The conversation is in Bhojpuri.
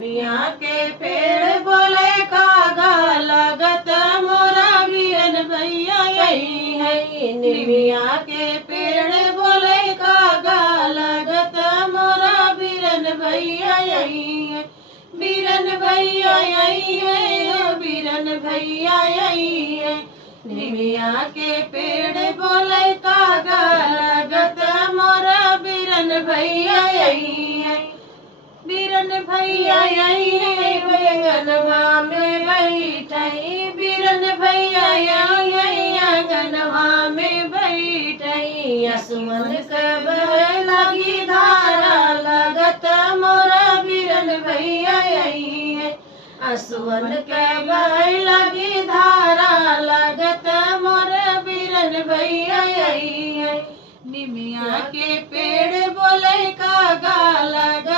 निमिया के पेड़ बोले कागा लागत मोरा बीरन भैया यही है। निमिया के पेड़ बोले कागा लागत मोरा बीरन भैया यही है। बीरन भैया यही है, बीरन भैया यही है। निमिया के पेड़ बोले कागा लागत मोरा बीरन भैया यही है। बीरन भैया यही है आंगनवा में बैठई। बीरन भैया यही है आंगनवा में बैठई। आसमान के बहे लगी धारा लागत मोरा बीरन भैया यही है। आसमान के बहे लगी धारा लागत मोरा बीरन भैया यही है। निमिया के पेड़ बोले कागा लागत